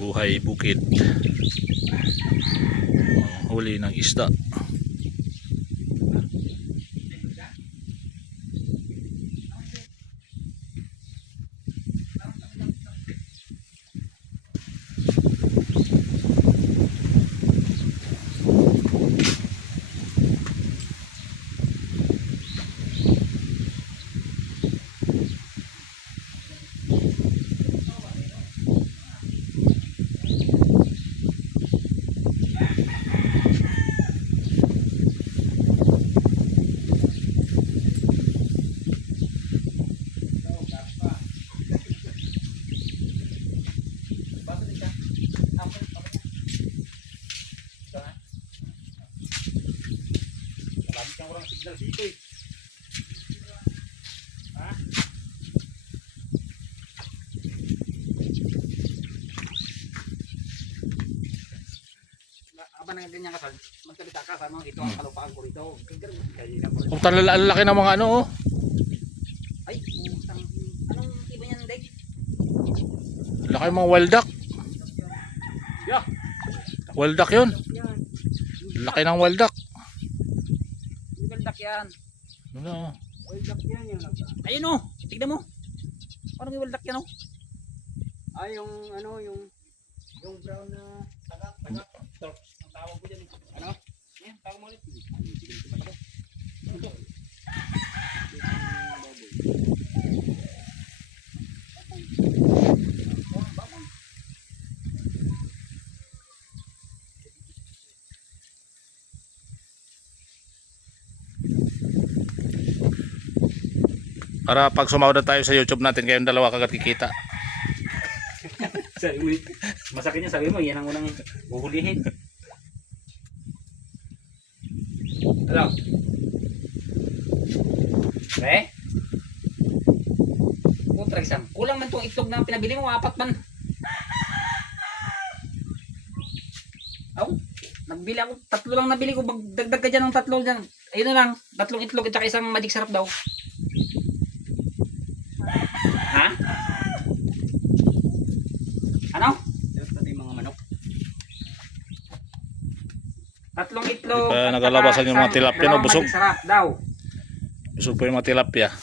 buhay bukid, huli ng isda. Dito eh. Ha? Aba na ganyan kasal, magkabita ka sa mga ito ang kalupaan ko rito. Kung talalaki ng mga ano oh. Ay, anong iba niyan, Dek? Laki ng mga wild duck. Yeah. Wild duck yun. Laki ng wild duck. Wildak yan. Ano? Wildak yan yung ayun oh, tignan mo. Parang yung wildak yan oh. Ay yung ano yung brown na tagak. Ang tawag ko dyan. Ano? Yan, tawag mo ulit. Para pag sumahod na tayo sa YouTube natin, kayong dalawa kagad kikita. Masakit niya, sabi mo, yan ang unang uhulihin. Hello? Pre? Putra isang. Kulang man itong itlog na pinabili mo, 4 man. Aw, nagbili ako, 3 lang nabili ko, dagdag ka dyan ng 3 dyan. Ayun na lang, 3 itlog at saka isang magic sarap daw. Ha? Ano? Ito yung mga manok. 3 itlog. Di pa nagalabasan yung mga tilapia no, busog. Sarap daw. Busog po yung mga tilapia.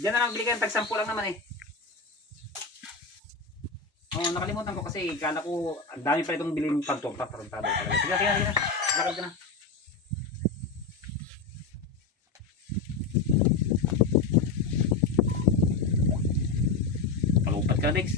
Diyan na lang bili ka ng tag-10 lang naman eh. Oh, nakalimutan ko kasi kala ko ang dami pa itong bilhin pagtuktak tarantado talaga. Sige, sige, sige. Lakad ka na. Palupat ka, Dex.